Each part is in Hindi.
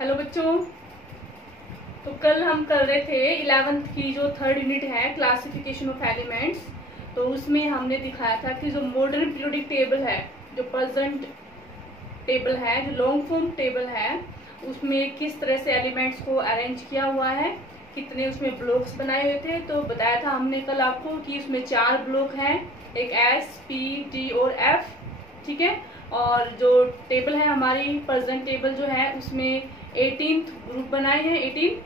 हेलो बच्चों। तो कल हम कर रहे थे 11th की जो थर्ड यूनिट है क्लासिफिकेशन ऑफ एलिमेंट्स। तो उसमें हमने दिखाया था कि जो मॉडर्न पीरियोडिक टेबल है, जो प्रेजेंट टेबल है, जो लॉन्ग फॉर्म टेबल है, उसमें किस तरह से एलिमेंट्स को अरेंज किया हुआ है, कितने उसमें ब्लॉक्स बनाए हुए थे। तो बताया था हमने कल आपको कि उसमें 4 ब्लॉक हैं, एक एस, पी, टी और एफ। ठीक है। और जो टेबल है हमारी प्रेजेंट टेबल जो है उसमें 18 ग्रुप बनाए हैं। 18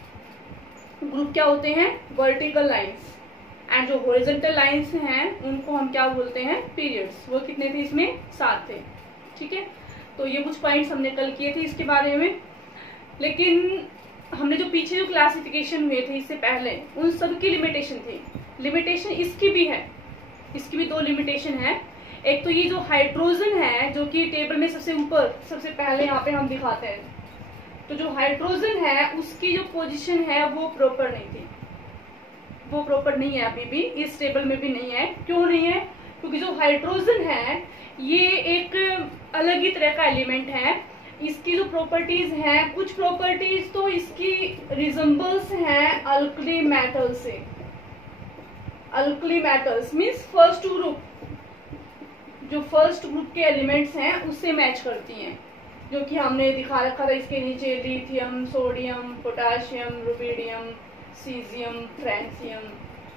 ग्रुप क्या होते हैं? Vertical lines. एंड जो हॉरिजॉन्टल लाइंस हैं उनको हम क्या बोलते हैं? पीरियड्स। वो कितने थे? इसमें 7 थे। ठीक है। तो ये कुछ पॉइंट्स हमने कल किए थे इसके बारे में। लेकिन हमने जो पीछे जो क्लासिफिकेशन हुए थे इससे पहले, उन सब की लिमिटेशन थी। लिमिटेशन इसकी भी है, इसकी भी 2 लिमिटेशन है। एक तो ये जो हाइड्रोजन है जो कि टेबल में सबसे ऊपर सबसे पहले यहाँ पे हम दिखाते हैं, तो जो हाइड्रोजन है उसकी जो पोजीशन है वो प्रॉपर नहीं थी, वो प्रॉपर नहीं है, अभी भी इस टेबल में भी नहीं है। क्यों नहीं है? क्योंकि जो हाइड्रोजन है ये एक अलग ही तरह का एलिमेंट है। इसकी जो प्रॉपर्टीज हैं, कुछ प्रॉपर्टीज तो इसकी रिजेंबल्स हैं अल्कली मेटल से। Alkali metals means first group, जो फर्स्ट ग्रुप के एलिमेंट्स हैं उससे मैच करती हैं, जो कि हमने दिखा रखा था इसके नीचे। Lithium, sodium, potassium, rubidium, caesium, francium,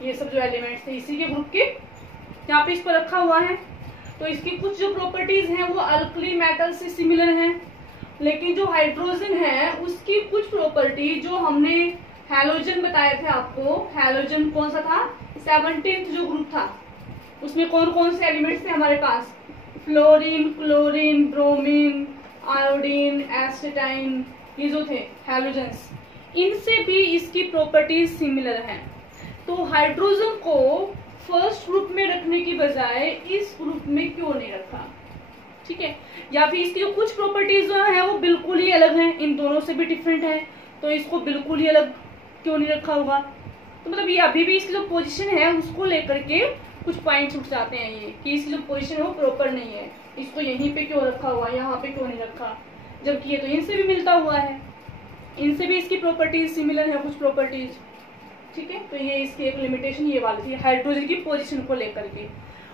ये सब जो एलिमेंट्स थे इसी के ग्रुप के यहाँ पे इसको रखा हुआ है। तो इसकी कुछ जो प्रॉपर्टीज हैं वो अल्कली मेटल से सिमिलर हैं। लेकिन जो हाइड्रोजन है उसकी कुछ प्रॉपर्टी जो हमने हैलोजन बताए थे आपको, हैलोजन कौन सा था? 17th जो ग्रुप था, उसमें कौन कौन से एलिमेंट्स थे हमारे पास? फ्लोरीन, क्लोरीन, ब्रोमीन, आयोडीन, एसिटाइन, ये जो थे हैलोजेंस, इनसे भी इसकी प्रॉपर्टीज सिमिलर हैं। तो हाइड्रोजन को फर्स्ट ग्रुप में रखने की बजाय इस ग्रुप में क्यों नहीं रखा? ठीक है। या फिर इसकी जो कुछ प्रॉपर्टीज जो है वो बिल्कुल ही अलग हैं, इन दोनों से भी डिफरेंट है, तो इसको बिल्कुल ही अलग क्यों नहीं रखा होगा? तो मतलब ये अभी भी इसकी जो पोजीशन है उसको लेकर के कुछ पॉइंट्स उठ जाते हैं ये, कि इसकी जो पोजीशन है वो प्रॉपर नहीं है, इसको यहीं पे क्यों रखा हुआ, यहाँ पे क्यों नहीं रखा, जबकि ये तो इनसे भी मिलता हुआ है, इनसे भी इसकी प्रॉपर्टीज सिमिलर है कुछ प्रॉपर्टीज। ठीक है। तो ये इसकी एक लिमिटेशन ये वाली थी हाइड्रोजन की पोजीशन को लेकर के।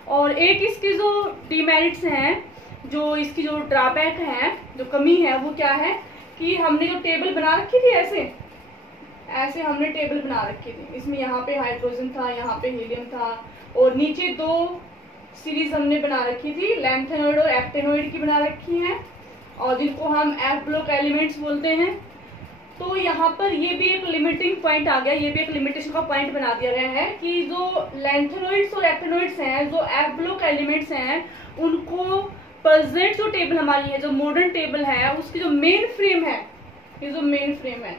और एक इसकी जो डिमेरिट्स हैं, जो इसकी जो ड्रॉबैक है, जो कमी है, वो क्या है कि हमने जो टेबल बना रखी थी ऐसे ऐसे हमने टेबल बना रखी थी। इसमें यहाँ पे हाइड्रोजन था, यहाँ पे हीलियम था, और नीचे 2 सीरीज हमने बना रखी थी, लैंथेनॉइड और एक्टेनॉइड की बना रखी हैं, और जिनको हम एफ ब्लॉक एलिमेंट्स बोलते हैं। तो यहाँ पर ये भी एक लिमिटिंग पॉइंट आ गया, ये भी एक लिमिटेशन का पॉइंट बना दिया गया है कि जो लैंथेनॉइड्स और एक्टेनॉइड्स हैं, जो एफ ब्लॉक एलिमेंट्स हैं, उनको प्रेजेंट जो टेबल हमारी है, जो मॉडर्न टेबल है, उसकी जो मेन फ्रेम है, ये जो मेन फ्रेम है,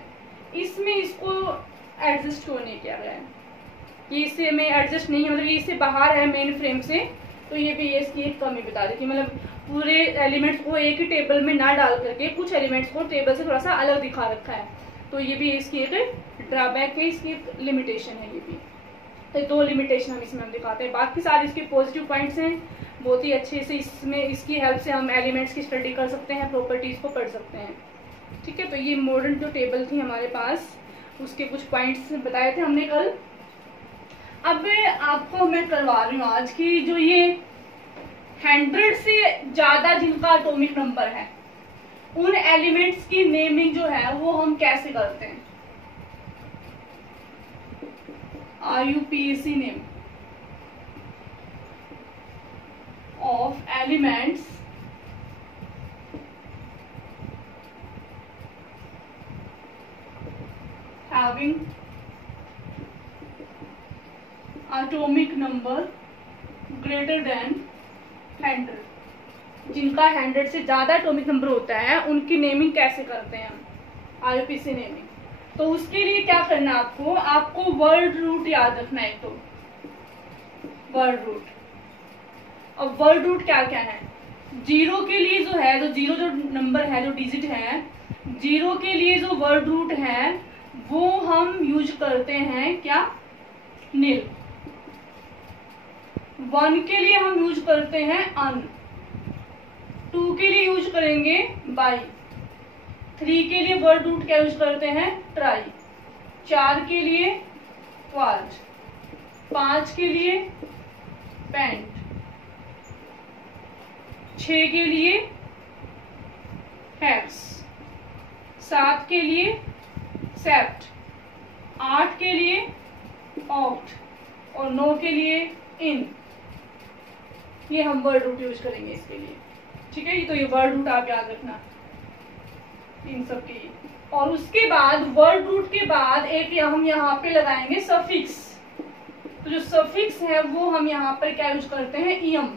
इसमें इसको एडजस्ट क्यों नहीं किया गया है? ये इससे में एडजस्ट नहीं है, मतलब ये इससे बाहर है मेन फ्रेम से। तो ये भी इसकी एक कमी बता दी कि मतलब पूरे एलिमेंट्स को एक ही टेबल में ना डाल करके कुछ एलिमेंट्स को टेबल से थोड़ा सा अलग दिखा रखा है। तो ये भी इसकी एक ड्रॉबैक है, इसकी एक लिमिटेशन है ये भी। तो 2 लिमिटेशन हम इसमें दिखाते हैं, बाकी सारे इसके पॉजिटिव पॉइंट्स हैं। बहुत ही अच्छे से इसमें इसकी हेल्प से हम एलिमेंट्स की स्टडी कर सकते हैं, प्रॉपर्टीज को पढ़ सकते हैं। ठीक है। तो ये मॉडर्न जो टेबल थी हमारे पास, उसके कुछ पॉइंट्स बताए थे हमने कल। अब आपको मैं करवा रही हूँ आज की जो ये 100 से ज्यादा जिनका एटॉमिक नंबर है, उन एलिमेंट्स की नेमिंग जो है वो हम कैसे करते हैं। IUPAC name of elements having atomic number greater than 100, जिनका 100 से ज्यादा एटॉमिक नंबर होता है उनकी नेमिंग कैसे करते हैं हम? IUPAC naming. तो उसके लिए क्या करना है आपको वर्ड रूट याद रखना है। तो वर्ड रूट, अब वर्ड रूट क्या क्या है? 0 के लिए जो है, जो 0 जो नंबर है, जो डिजिट है, 0 के लिए जो वर्ड रूट है वो हम यूज करते हैं क्या? नील। 1 के लिए हम यूज करते हैं अन, 2 के लिए यूज करेंगे बाई, 3 के लिए वर्ड रूट क्या यूज करते हैं, ट्राई। 4 के लिए क्वार्ट, 5 के लिए पेंट, 6 के लिए हेक्स, 7 के लिए सेप्ट, 8 के लिए ऑक्ट और 9 के लिए इन। ये हम वर्ड रूट यूज करेंगे इसके लिए, ठीक है। तो ये वर्ड रूट आप याद रखना इन सब के लिए। और उसके बाद वर्ड रूट के बाद एक हम यहाँ पे लगाएंगे सफिक्स। तो जो सफिक्स है वो हम यहाँ पर क्या यूज करते हैं, इयम,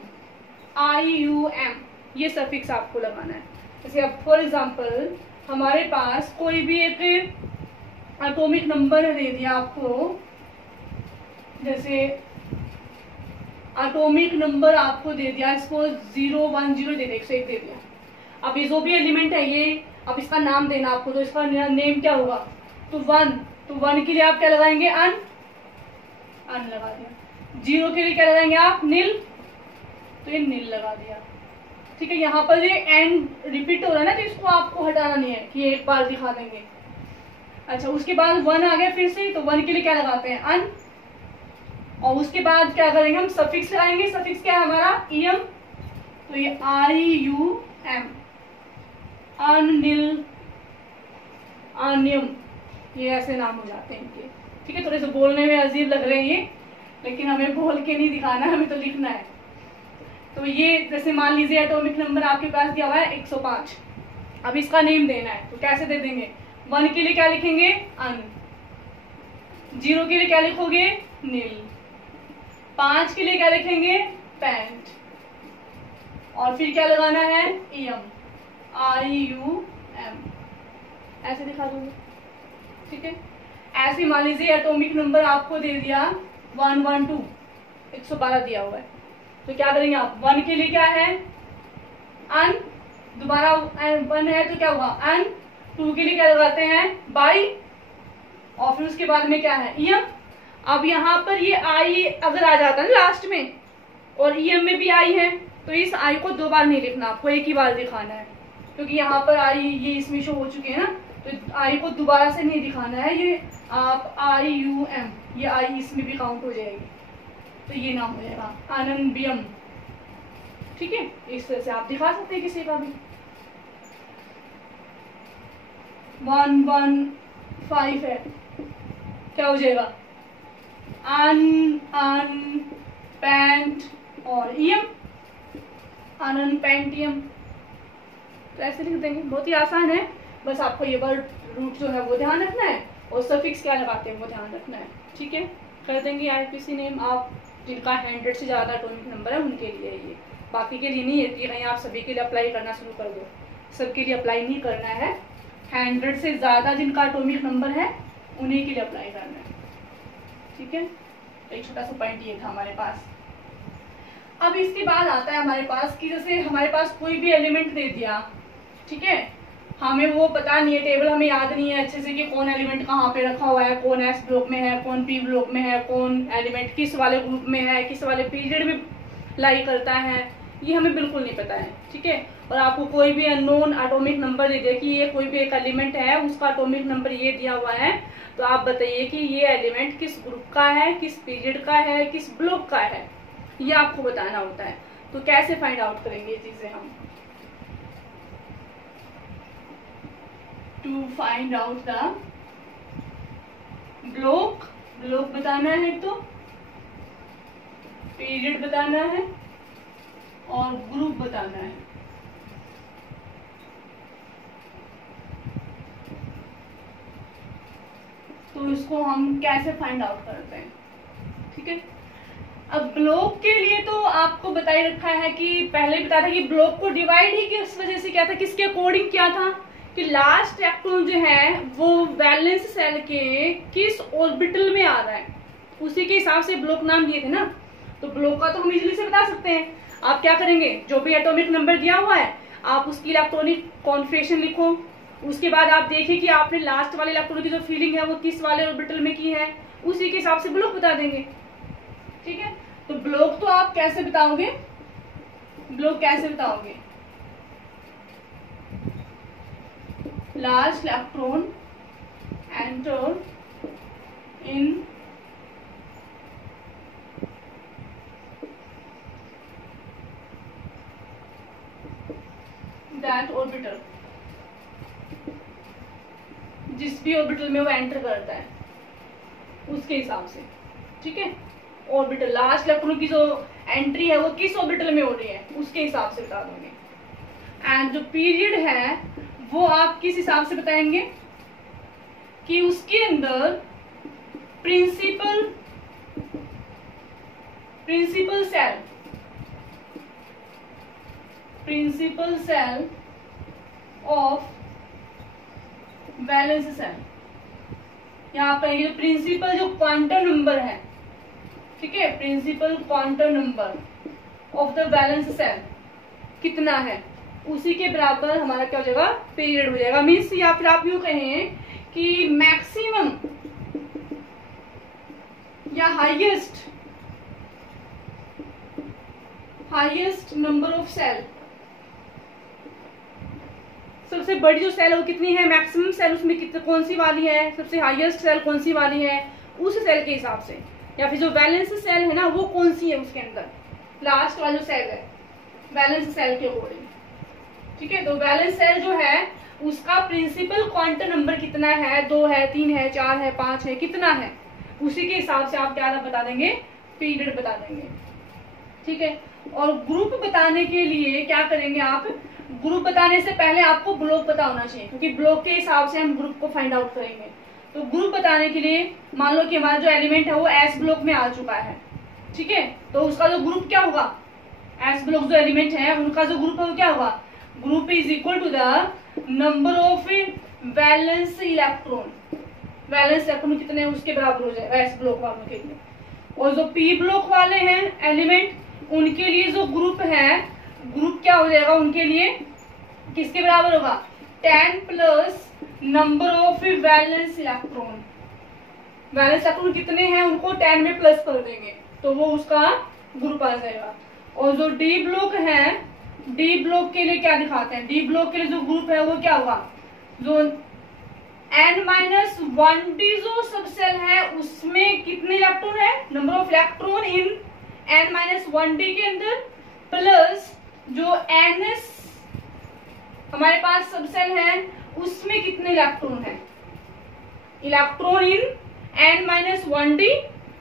IUM, ये सफिक्स आपको लगाना है। जैसे अब फॉर एग्जांपल हमारे पास कोई भी एक एटॉमिक नंबर दे दिया आपको, जैसे एटॉमिक नंबर आपको दे दिया, इसको 0 1 0 दे दिया, 101 दे दिया। अब ये जो भी एलिमेंट है ये, अब इसका नाम देना आपको, तो इसका नेम क्या होगा, तो 1, तो 1 के लिए आप क्या लगाएंगे, अन लगा दिया। 0 के लिए क्या लगाएंगे आप, नील, तो ये नील लगा दिया, ठीक है। यहाँ पर ये एंड रिपीट हो रहा है ना, तो इसको आपको हटाना नहीं है कि एक बार दिखा देंगे। अच्छा, उसके बाद 1 आ गया फिर से, तो 1 के लिए क्या लगाते हैं, अन, और उसके बाद क्या करेंगे हम, सफिक्स लगाएंगे। सफिक्स क्या है हमारा, इयम, तो ये IUM, अनिल, अनियम, ये ऐसे नाम हो जाते हैं इनके, ठीक है। थोड़े से बोलने में अजीब लग रहे हैं ये, लेकिन हमें बोल के नहीं दिखाना है, हमें तो लिखना है। तो ये जैसे मान लीजिए एटॉमिक नंबर आपके पास दिया हुआ है 105, अब इसका नेम देना है, तो कैसे दे देंगे, 1 के लिए क्या लिखेंगे, अन, 0 के लिए क्या लिखोगे, नील, 5 के लिए क्या लिखेंगे, पेंट, और फिर क्या लगाना है, इयम, IUM, ऐसे दिखा दूंगा, ठीक है। ऐसे मान लीजिए एटॉमिक नंबर आपको दे दिया 112, 112 दिया हुआ है, तो क्या करेंगे आप, 1 के लिए क्या है, अन, दोबारा 1 है तो क्या हुआ, अन, 2 के लिए क्या लगाते हैं, बाई, और फिर उसके बाद में क्या है, इयम। अब यहाँ पर ये आई अगर आ जाता है लास्ट में और ईएम में भी आई है, तो इस आई को 2 बार नहीं लिखना, आपको एक ही बार दिखाना है, क्योंकि यहाँ पर आई ये इसमें शो हो चुके हैं ना, तो आई को दोबारा से नहीं दिखाना है। ये आप IUM, ये आई इसमें भी काउंट हो जाएगी, तो ये नाम हो जाएगा आनंबियम, ठीक है। इस तरह से आप दिखा सकते हैं किसी का भी। 115 है, क्या हो जाएगा, अन पेंट और इयम, अनन पेंटियम, तो ऐसे लिख देंगे, बहुत ही आसान है। बस आपको ये वर्ड रूट जो है वो ध्यान रखना है, और सफिक्स क्या लगाते हैं वो ध्यान रखना है, ठीक है। कर देंगे IPC नेम आप जिनका 100 से ज़्यादा एटॉमिक नंबर है उनके लिए, ये बाकी के लिए नहीं है। ये कहीं आप सभी के लिए अप्लाई करना शुरू कर दो, सबके लिए अप्लाई नहीं करना है, 100 से ज़्यादा जिनका एटॉमिक नंबर है उन्हीं के लिए अप्लाई करना है, ठीक है। एक छोटा सा पॉइंट ये था हमारे पास। अब इसके बाद आता है हमारे पास कि जैसे हमारे पास कोई भी एलिमेंट दे दिया, ठीक है, हमें वो पता नहीं है, टेबल हमें याद नहीं है अच्छे से कि कौन एलिमेंट कहाँ पे रखा हुआ है, कौन S ब्लॉक में है, कौन P ब्लॉक में है, कौन एलिमेंट किस वाले ग्रुप में है, किस वाले पीरियड में लाई करता है, ये हमें बिल्कुल नहीं पता है, ठीक है। और आपको कोई भी अननोन एटॉमिक नंबर दे दे कि ये कोई भी एक एलिमेंट है, उसका एटॉमिक नंबर ये दिया हुआ है, तो आप बताइए कि ये एलिमेंट किस ग्रुप का है, किस पीरियड का है, किस ब्लॉक का है, ये आपको बताना होता है। तो कैसे फाइंड आउट करेंगे ये चीजें हम, to find out the block बताना है, तो पीरियड बताना है और ग्रुप बताना है। तो इसको हम कैसे फाइंड आउट करते हैं, ठीक है। अब ब्लॉक के लिए तो आपको बता ही रखा है कि पहले बताया था कि ब्लॉक को डिवाइड ही किस वजह से किया था, किसके अकॉर्डिंग किया था कि लास्ट इलेक्ट्रॉन जो है वो वैलेंस सेल के किस ऑर्बिटल में आ रहा है, उसी के हिसाब से ब्लॉक नाम दिए थे ना। तो ब्लॉक का तो हम इजीली से बता सकते हैं। आप क्या करेंगे, जो भी एटॉमिक नंबर दिया हुआ है आप उसकी इलेक्ट्रॉनिक कॉन्फिगरेशन लिखो, उसके बाद आप देखिए कि आपने लास्ट वाले इलेक्ट्रॉन की जो फीलिंग है वो किस वाले ऑर्बिटल में की है, उसी के हिसाब से ब्लॉक बता देंगे, ठीक है। तो ब्लॉक तो आप कैसे बताओगे, ब्लॉक कैसे बताओगे, last electron enter in that orbital, जिस भी ऑर्बिटल में वो एंटर करता है उसके हिसाब से, ठीक है। ऑर्बिटल लास्ट इलेक्ट्रॉन की जो एंट्री है वो किस ऑर्बिटल में हो रही है उसके हिसाब से बता दोगे। एंड जो पीरियड है वो आप किस हिसाब से बताएंगे कि उसके अंदर principal shell of valence shell, यहाँ पर ये प्रिंसिपल जो क्वांटम नंबर है, ठीक है, principal quantum number of the valence shell कितना है, उसी के बराबर हमारा क्या हो जाएगा, पीरियड हो जाएगा। मीन्स या फिर आप यूं कहें कि मैक्सिमम या हाईएस्ट नंबर ऑफ सेल, सबसे बड़ी जो सेल है वो कितनी है, मैक्सिमम सेल उसमें कितनी कौन सी वाली है, सबसे हाईएस्ट सेल कौन सी वाली है, उस सेल के हिसाब से, या फिर जो वैलेंस सेल है ना वो कौन सी है उसके अंदर, लास्ट वाला जो सेल है वैलेंस सेल के अकॉर्डिंग, ठीक है। तो वैलेंस सेल जो है उसका प्रिंसिपल क्वांटम नंबर कितना है, 2 है, 3 है, 4 है, 5 है, कितना है, उसी के हिसाब से आप क्या बता देंगे, पीरियड बता देंगे, ठीक है। और ग्रुप बताने के लिए क्या करेंगे आप, ग्रुप बताने से पहले आपको ब्लॉक पता होना चाहिए, क्योंकि ब्लॉक के हिसाब से हम ग्रुप को फाइंड आउट करेंगे। तो ग्रुप बताने के लिए मान लो कि हमारा जो एलिमेंट है वो एस ब्लॉक में आ चुका है, ठीक है, तो उसका जो ग्रुप क्या होगा, एस ब्लॉक जो एलिमेंट है उनका जो ग्रुप है वो क्या होगा, group is equal to the number of valence electron, valence electron कितने हैं उसके बराबर हो जाएगा एस ब्लॉक वालों के लिए। और जो पी ब्लॉक वाले हैं एलिमेंट, उनके लिए जो ग्रुप है, ग्रुप क्या हो जाएगा उनके लिए, किसके बराबर होगा, 10 plus number of valence electron, valence electron कितने हैं उनको 10 में प्लस कर देंगे तो वो उसका ग्रुप आ जाएगा। और जो डी ब्लॉक है, डी ब्लॉक के लिए क्या दिखाते हैं, डी ब्लॉक के लिए जो ग्रुप है वो क्या होगा, जो n-1d जो सबसेल है उसमें कितने इलेक्ट्रॉन है, number of electron in n-1d के अंदर, प्लस जो ns हमारे पास सबसेल है उसमें कितने इलेक्ट्रॉन है, इलेक्ट्रॉन इन n-1d,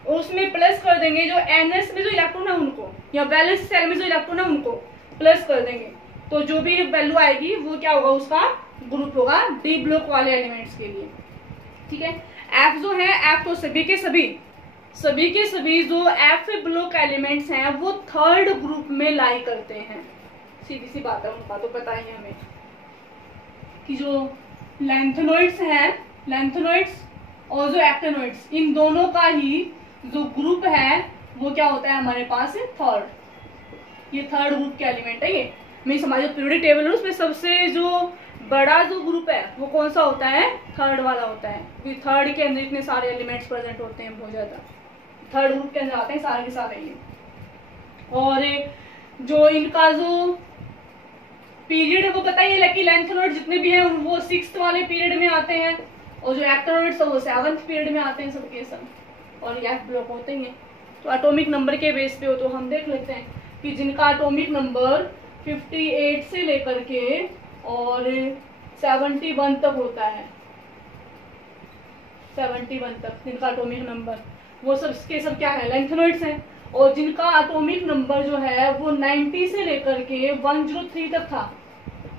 और उसमें प्लस कर देंगे जो ns में जो इलेक्ट्रॉन है उनको, या वैलेंस सेल में जो इलेक्ट्रॉन है उनको प्लस कर देंगे, तो जो भी वैल्यू आएगी वो क्या होगा, उसका ग्रुप होगा डी ब्लॉक वाले एलिमेंट्स के लिए, ठीक है। एफ जो है, एफ तो सभी के सभी जो एफ ब्लॉक एलिमेंट्स हैं वो थर्ड ग्रुप में लाई करते हैं, सीधी सी बात है, उनका तो पता ही है हमें कि जो लेंथेनॉइड्स हैं, लेंथेनॉइड्स और जो एक्टिनॉइड्स, इन दोनों का ही जो ग्रुप है वो क्या होता है हमारे पास थर्ड, ये थर्ड ग्रुप के एलिमेंट है। ये मीन्स हमारी जो पीरियोडिक टेबल है उसमें सबसे जो बड़ा जो ग्रुप है वो कौन सा होता है, थर्ड वाला होता है, क्योंकि थर्ड के अंदर इतने सारे एलिमेंट्स प्रेजेंट होते हैं, बहुत ज्यादा थर्ड ग्रुप के अंदर आते हैं सारे के सारे ये। और जो इनका जो पीरियड है वो पता ही है कि लेंथेनॉइड जितने भी हैं वो 6th वाले पीरियड में आते हैं, और जो एक्टिनॉइड्स है वो 7th पीरियड में आते हैं सबके सब, और ये एफ ब्लॉक होते हैं। तो एटॉमिक नंबर के बेस पे हो तो हम देख लेते हैं कि जिनका एटॉमिक नंबर 58 से लेकर के और 71 तक होता है, 71 तक जिनका एटॉमिक नंबर, वो सब के सब क्या है, लेंथेनॉइड्स हैं। और जिनका एटॉमिक नंबर जो है वो 90 से लेकर के 103 तक था,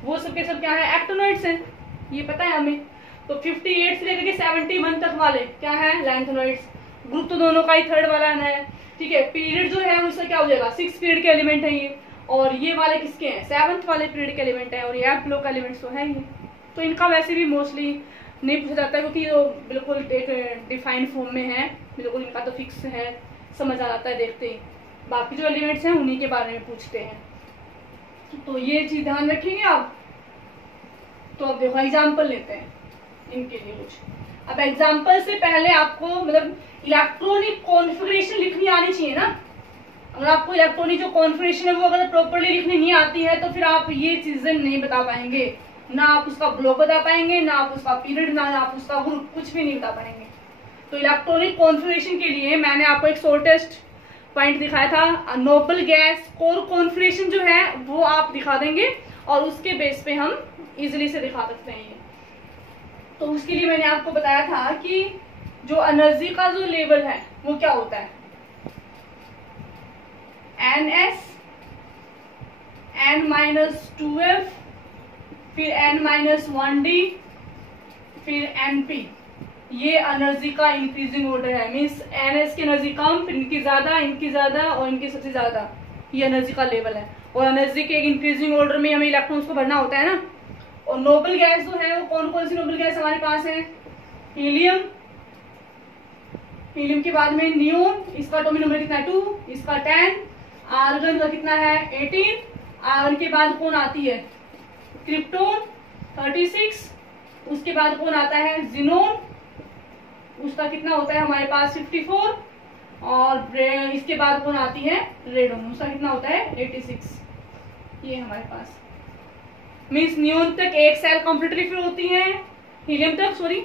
वो सब के सब क्या है, एक्टिनॉइड्स हैं, ये पता है हमें। तो 58 से लेकर के 71 तक वाले क्या है, लेंथेनॉइड्स। ग्रुप तो दोनों का ही थर्ड वाला है, ठीक है। पीरियड जो है उसका क्या हो जाएगा, 6 पीरियड के एलिमेंट है ये, और ये वाले किसके हैं, 7th वाले पीरियड के एलिमेंट है, और ये एफ ब्लॉक एलिमेंट्स तो है ही। तो इनका वैसे भी मोस्टली नहीं पूछा जाता है, क्योंकि ये बिल्कुल एक डिफाइंड फॉर्म में है, बिल्कुल इनका तो फिक्स है, समझ आ जाता है देखते ही। बाकी जो एलिमेंट्स हैं उन्हीं के बारे में पूछते हैं, तो ये चीज ध्यान रखेंगे आप। तो अब देखो एग्जाम्पल लेते हैं इनके लिए कुछ। अब एग्जाम्पल से पहले आपको मतलब इलेक्ट्रॉनिक कॉन्फ़िगरेशन लिखनी आनी चाहिए ना। अगर आपको इलेक्ट्रॉनिक जो कॉन्फ़िगरेशन है वो अगर प्रॉपर्ली लिखनी नहीं आती है तो फिर आप ये चीजें नहीं बता पाएंगे। ना आप उसका ब्लॉक बता पाएंगे, ना आप उसका पीरियड, ना आप उसका ग्रुप, कुछ भी नहीं बता पाएंगे। तो इलेक्ट्रॉनिक कॉन्फ़िगरेशन के लिए मैंने आपको एक शॉर्टेस्ट पॉइंट दिखाया था, नोबल गैस कोर कॉन्फ़िगरेशन जो है वो आप दिखा देंगे और उसके बेस पे हम इजीली से दिखा सकते हैं ये। तो उसके लिए मैंने आपको बताया था कि जो एनर्जी का जो लेवल है वो क्या होता है, NS N-2F, फिर N-1D, फिर NP। ये एनर्जी का इंक्रीजिंग ऑर्डर है, मीन्स NS की एनर्जी कम, फिर इनकी ज्यादा, इनकी ज्यादा और इनकी सबसे ज्यादा, ये एनर्जी का लेवल है। और एनर्जी के इंक्रीजिंग ऑर्डर में हमें इलेक्ट्रॉन्स को भरना होता है ना। और नोबल गैस जो है वो कौन कौन सी नोबल गैस हमारे पास है, हीलियम, हीलियम के बाद में नियोन, इसका एटॉमिक नंबर कितना है 2, इसका 10, आर्गन का कितना है 18, आर्गन के बाद कौन आती है क्रिप्टोन 36, उसके बाद कौन आता है जिनोन, उसका कितना होता है हमारे पास 54, और इसके बाद कौन आती है रेडोन, उसका कितना होता है 86। ये हमारे पास मीन्स नियोन तक एक सेल कंप्लीटली फिल होती है, हीलियम तक सॉरी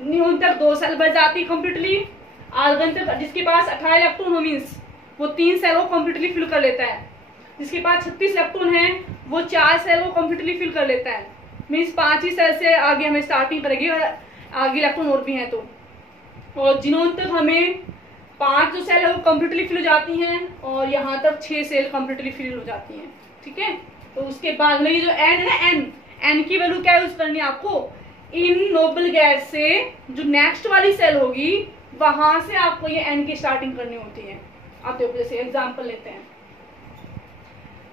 नियोन तक 2 सेल बच जाती है कंप्लीटली, आर्गन तक जिसके पास 18 इलेक्ट्रॉन हो मीन्स वो 3 सेल को कंप्लीटली फिल कर लेता है, जिसके पास 36 इलेक्ट्रॉन है वो 4 सेल को कंप्लीटली फिल कर लेता है, मीन्स 5 ही सेल से आगे हमें स्टार्टिंग करेगी और आगे इलेक्ट्रॉन और भी हैं तो। और जिनोन तक हमें 5 जो सेल है वो कंप्लीटली फिल हो जाती हैं और यहाँ तक 6 सेल कंप्लीटली फिल हो जाती हैं, ठीक है। तो उसके बाद में ये जो एन है, एन की वैल्यू क्या यूज करनी है आपको, इन नोबल गैस से जो नेक्स्ट वाली सेल होगी वहां से आपको ये एन की स्टार्टिंग करनी होती है। आप देखो जैसे एग्जांपल लेते हैं,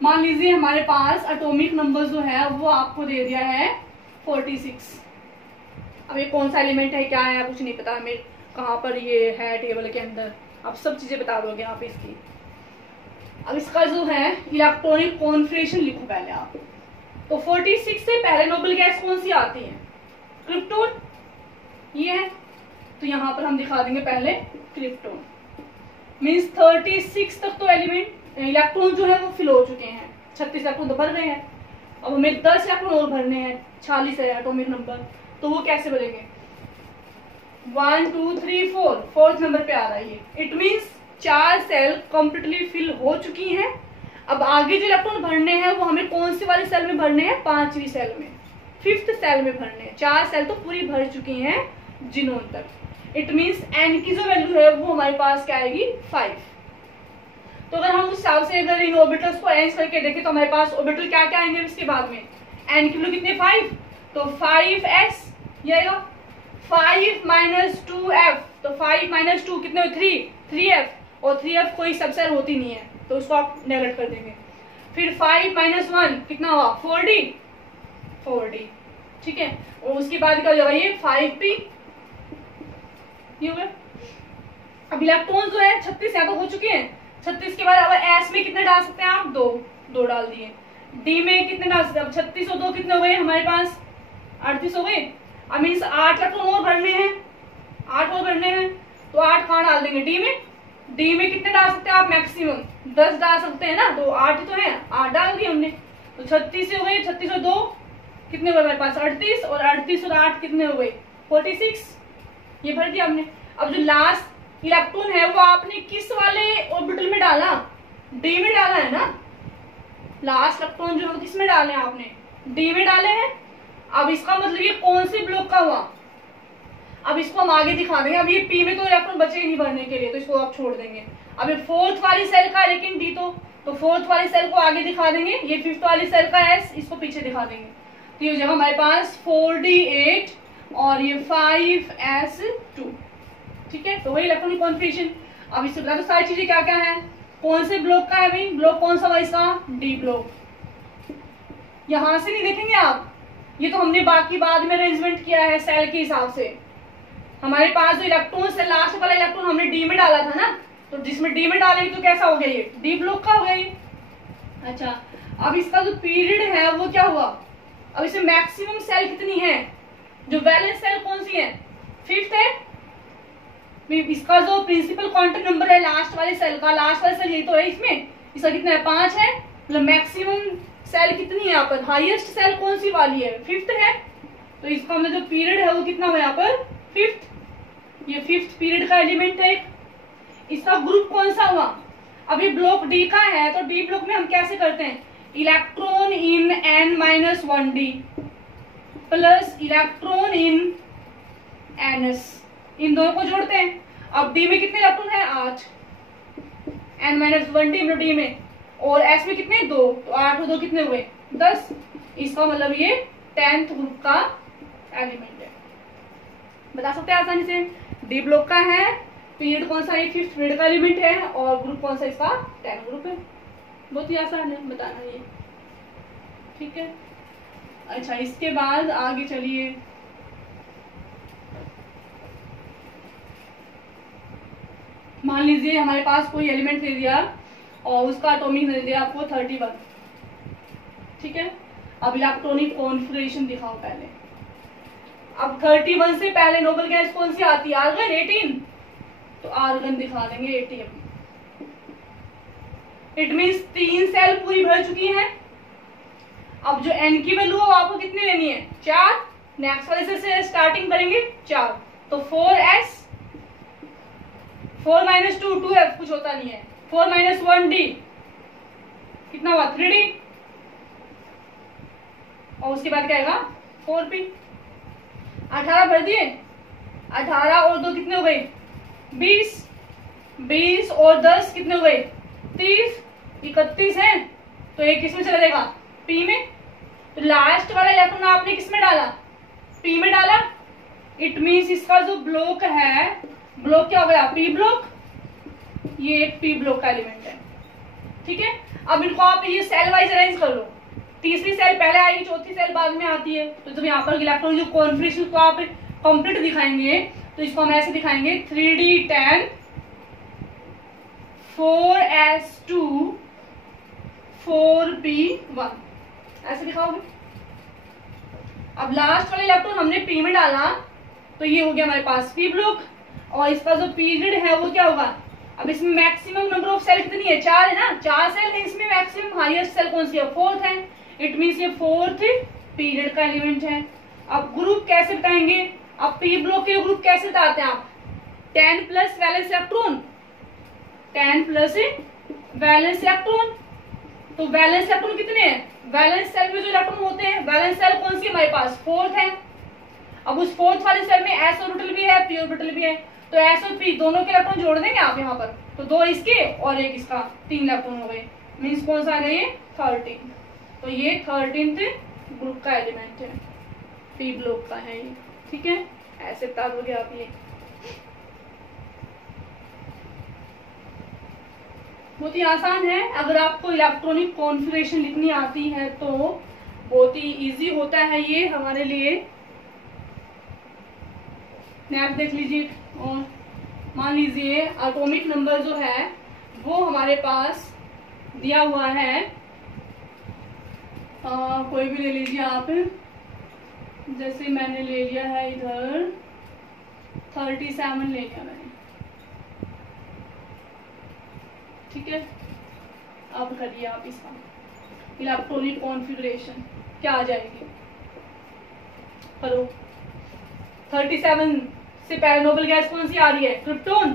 मान लीजिए हमारे पास एटॉमिक नंबर जो है वो आपको दे दिया है 46। अब ये कौन सा एलिमेंट है क्या है कुछ नहीं पता हमें, कहाँ पर ये है टेबल के अंदर, आप सब चीजें बता दोगे यहाँ पे इसकी। अब इसका जो है इलेक्ट्रॉनिक कॉन्फ़िगरेशन लिखो पहले आप। तो 46 से पहले नोबल गैस कौन सी आती है, क्रिप्टोन, ये है। तो यहाँ पर हम दिखा देंगे पहले क्रिप्टोन, मीन्स 36 तक तो एलिमेंट इलेक्ट्रॉन जो है वो फिल हो चुके हैं, 36 इलेक्ट्रॉन तो भर गए हैं। अब हमें 10 इलेक्ट्रॉन और भरने हैं, 46 है एटॉमिक नंबर, तो वो कैसे भरेंगे 1 2 3 4, 4th नंबर पे आ रहा है ये। It means 4 shell completely fill हो चुकी हैं। अब आगे जो इलेक्ट्रॉन भरने हैं वो हमें कौन सी वाली सेल में भरने हैं, 5वीं सेल में, 5th सेल में भरने हैं। 4 सेल तो पूरी भर चुकी हैं जिनोन तक। इट मीन्स एन की जो वैल्यू है वो हमारे पास क्या आएगी 5। तो अगर हम उस हिसाब से अगर इन ऑर्बिटल्स को अरेंज करके देखें तो हमारे पास ऑर्बिटल क्या क्या आएंगे इसके बाद में, एन की वैल्यू कितने 5, तो 5s ये आएगा, 5 - 2f, तो 5 - 2 कितने 3f, और 3f कोई सबसेल होती नहीं है तो उसको आप नेगलेक्ट कर देंगे। फिर 5 - 1 कितना हुआ 4d, ठीक है। और उसके बाद क्या हो जाएगा ये 5p, ये हो गया। अब इलेक्ट्रॉन जो है 36 यहाँ तो हो चुके हैं, 36 के बाद अब s में कितने डाल सकते हैं आप, 2 डाल दिए। d में कितने डाल सकते हैं, अब 36 और 2 कितने हो गए हमारे पास 38 हो गए। अब मीन्स 8 इलेक्ट्रॉन और भरने हैं, 8 और भरने हैं, तो 8 कहाँ डाल देंगे d में कितने डाल सकते हैं आप, मैक्सिमम 10 डाल सकते हैं ना, तो 8 ही तो है, 8 डाल दिए हमने, तो 36 हो गए, 36 और 2 कितने हो गए हमारे पास 38, और 38 और 8 कितने हो गए 46, ये भर दिया हमने। अब जो लास्ट इलेक्ट्रॉन है वो आपने किस वाले ऑर्बिटल में डाला, d में डाला है ना, लास्ट इलेक्ट्रॉन जो है किस में डाले हैं आपने, d में डाले हैं। अब इसका मतलब ये कौन से ब्लॉक का हुआ, अब इसको हम आगे दिखा देंगे। अब ये p में तो इलेक्ट्रॉन बचे ही नहीं भरने के लिए, तो इसको आप छोड़ देंगे। अब ये 4th वाली सेल का है लेकिन d तो 4th वाली सेल को आगे दिखा देंगे, ये 5th वाली सेल का s इसको पीछे दिखा देंगे। तो ये हो जाएगा हमारे पास 4d8 और ये 5s2, ठीक है। तो वही इलेक्ट्रॉनिक कॉन्फ़िगरेशन। अब इससे बता दो सारी चीजें क्या क्या है, कौन से ब्लॉक का है भाई, ब्लॉक कौन सा हुआ इसका डी ब्लॉक। यहां से नहीं देखेंगे आप, ये तो हमने बाकी बाद में अरेंजमेंट किया है सेल के हिसाब से। हमारे पास जो इलेक्ट्रॉन से लास्ट वाला इलेक्ट्रॉन हमने डी में डाला था ना, तो जिसमें डी में डालेंगे तो कैसा हो गया ये डी ब्लॉक का हो गया ये। अच्छा, अब इसका जो पीरियड है वो क्या हुआ, अब इसमें मैक्सिमम सेल कितनी है, जो वैलेंस सेल कौन सी है 5th है। इसका जो प्रिंसिपल क्वांटम नंबर है लास्ट वाले सेल का, लास्ट वाले सेल यही तो है इसमें, इसका कितना है 5 है, मतलब मैक्सिमम सेल कितनी है यहाँ पर, हाईएस्ट सेल कौन सी वाली है, 5th है। तो इसका मतलब जो पीरियड है वो कितना हुआ यहाँ पर 5th, ये 5th पीरियड का एलिमेंट है। इसका ग्रुप कौन सा हुआ, अभी ब्लॉक डी का है तो डी ब्लॉक में हम कैसे करते हैं, electron in n-1d plus electron in ns, इन दोनों को जोड़ते हैं। अब डी में कितने इलेक्ट्रॉन है 8, n-1d डी में, और s में कितने 2, तो 8 और 2 कितने हुए 10। इसका मतलब ये 10th ग्रुप का एलिमेंट है, बता सकते हैं आसानी से। डी ब्लॉक का है, पीरियड कौन सा, ये 5th पीरियड का एलिमेंट है, और ग्रुप कौन सा इसका 10 ग्रुप है। बहुत ही आसान है बताना ये, ठीक है। अच्छा, इसके बाद आगे चलिए, मान लीजिए हमारे पास कोई एलिमेंट दे दिया और उसका एटॉमिक दे दिया आपको 31, ठीक है। अब इलेक्ट्रॉनिक कॉन्फ़िगरेशन दिखाओ पहले। अब 31 से पहले नोबल गैस कौन सी आती है, आर्गन 18, तो आर्गन दिखा देंगे 18। इट मीन्स 3 सेल पूरी भर चुकी हैं। अब जो n की वैल्यू है आपको कितनी लेनी है 4, नेक्स्ट वाले से स्टार्टिंग करेंगे 4, तो 4s, 4 - 2 2f, कुछ होता नहीं है, 4 - 1d कितना हुआ 3d, और उसके बाद क्या आएगा 4p। 18 भर दिए, 18 और 2 कितने हो गए 20, 20 और 10 कितने हो गए 30, 31 है, तो एक किसमें चला जाएगा p में। तो लास्ट वाला इलेक्ट्रॉन आपने किसमें डाला, p में डाला। इट मीन्स इसका जो ब्लॉक है, ब्लॉक क्या हो गया p ब्लॉक, ये एक p ब्लॉक का एलिमेंट है, ठीक है। अब इनको आप ये सेल वाइज अरेंज कर लो, तीसरी सेल पहले आएगी, चौथी सेल बाद में आती है। तो जब यहाँ पर इलेक्ट्रॉन जो कॉन्फ़िगरेशन को आप कंप्लीट दिखाएंगे तो इसको हम ऐसे दिखाएंगे 3d10 4s2 4p1, ऐसे दिखाओगे। अब लास्ट वाला इलेक्ट्रॉन हमने p में डाला, तो ये हो गया हमारे पास p ब्लॉक, और इसका जो पीरियड है वो क्या होगा, अब इसमें मैक्सिमम नंबर ऑफ सेल कितनी है 4 है ना, 4 सेल है, इसमें मैक्सिमम हाईएस्ट सेल कौन सी है 4th है। इट मीन्स ये 4th पीरियड का एलिमेंट है। अब ग्रुप कैसे बताएंगे, अब p ब्लॉक के ग्रुप कैसे बताते हैं आप, 10 plus valence electron, 10 plus valence electron, तो वैलेंस इलेक्ट्रॉन कितने हैं, वैलेंस सेल में जो इलेक्ट्रॉन होते हैं, वैलेंस सेल कौन सी हमारे पास 4th है। अब उस 4th वाले सेल में s ऑर्बिटल भी है, p ऑर्बिटल भी है, तो s और p दोनों के इलेक्ट्रॉन जोड़ देंगे आप यहाँ पर, तो 2 इसके और एक इसका, 3 इलेक्ट्रॉन हो गए। मीन्स कौन सा आ गया ये 13, तो ये 13th ग्रुप का एलिमेंट है, p ब्लॉक का है ये, ठीक है। ऐसे बता दोगे आप ये, बहुत ही आसान है। अगर आपको इलेक्ट्रॉनिक कॉन्फ़िगरेशन लिखनी आती है तो बहुत ही इजी होता है ये हमारे लिए। मैप देख लीजिए, और मान लीजिए एटॉमिक नंबर जो है वो हमारे पास दिया हुआ है, कोई भी ले लीजिए आप, जैसे मैंने ले लिया है इधर 37 ले लिया मैंने, ठीक है। अब करिए आप इसका इलेक्ट्रॉनिक कॉन्फ़िगरेशन क्या आ जाएगी, करो। 37 से पहले नोबल गैस कौन सी आ रही है, क्रिप्टोन,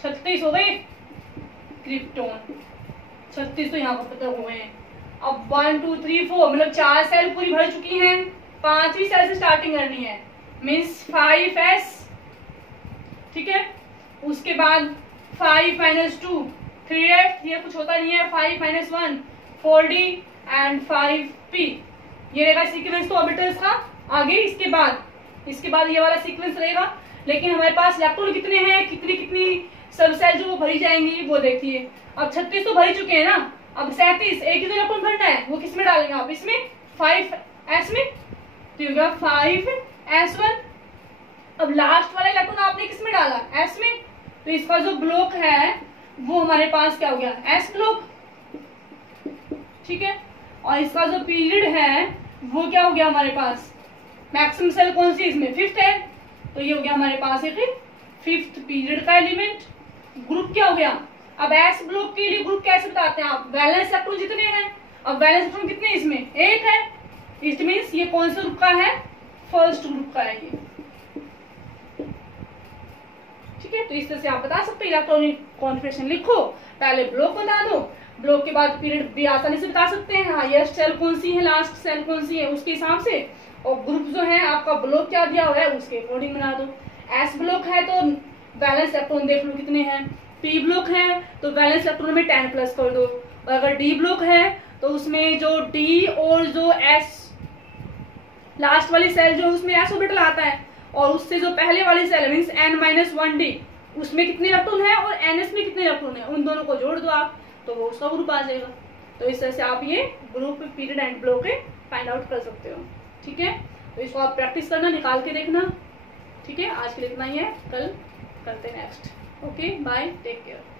36 हो गए क्रिप्टोन, 36 तो यहाँ पर पता हुए हैं। अब 1 2 3 4 मतलब 4 सेल पूरी भर चुकी हैं, 5वीं सेल से स्टार्टिंग करनी है, मीन्स 5s, ठीक है। उसके बाद 5 - 2 3f, ये कुछ होता नहीं है, 5 - 1 4d एंड 5p, ये रहेगा सीक्वेंस तो ऑर्बिटल्स का। आगे इसके बाद ये वाला सीक्वेंस रहेगा, लेकिन हमारे पास इलेक्ट्रॉन कितने हैं, कितनी सब सेल जो वो भरी जाएंगी वो देखिए। अब 36 तो भरी चुके हैं ना, अब 37 एक ही तो इलेक्ट्रॉन भरना है, वो किसमें डालेंगे आप, इसमें 5s में, तो होगा 5s1। अब लास्ट वाला इलेक्ट्रॉन आपने किसमें डाला s में, तो इसका जो ब्लॉक है वो हमारे पास क्या हो गया s ब्लॉक, ठीक है। और इसका जो पीरियड है वो क्या हो गया हमारे पास, मैक्सिमम सेल कौन सी इसमें 5th है, तो ये हो गया हमारे पास एक 5th पीरियड का एलिमेंट। ग्रुप क्या हो गया, अब एस ब्लॉक के लिए ग्रुप कैसे बताते हैं आप, वैलेंस इलेक्ट्रॉन जितने हैं, अब वैलेंस इलेक्ट्रॉन कितने इसमें, एक है, इट मीन्स ये कौन सा ग्रुप का है, फर्स्ट ग्रुप का है ये। ठीक है, तो इस तरह से आप बता सकते हैं इलेक्ट्रॉनिक कॉन्फ़िगरेशन लिखो, पहले ब्लॉक बता दो, ब्लॉक के बाद पीरियड भी आसानी से बता सकते हैं, हाईएस्ट सेल कौन सी है, लास्ट सेल कौन सी है, उसके हिसाब से, और ग्रुप जो है आपका ब्लॉक क्या दिया हुआ है उसके अकॉर्डिंग बना दो। एस ब्लॉक है तो वैलेंस इलेक्ट्रॉन देख लो कितने हैं, पी ब्लॉक है तो वैलेंस इलेक्ट्रॉन में 10 प्लस कर दो, और अगर डी ब्लॉक है तो उसमें जो डी और जो एस लास्ट वाली सेल जो उसमें एस ऑर्बिटल आता है, और उससे जो पहले वाली सेल मीन्स n-1d उसमें कितने इलेक्ट्रॉन है और ns में कितने इलेक्ट्रॉन है, उन दोनों को जोड़ दो आप तो वो उसका ग्रुप आ जाएगा। तो इस तरह से आप ये group, period and block find out कर सकते हो। ठीक है, तो इसको आप प्रैक्टिस करना, निकाल के देखना। ठीक है, आज के लिए इतना ही है, कल करते हैं next. Okay, bye, take care.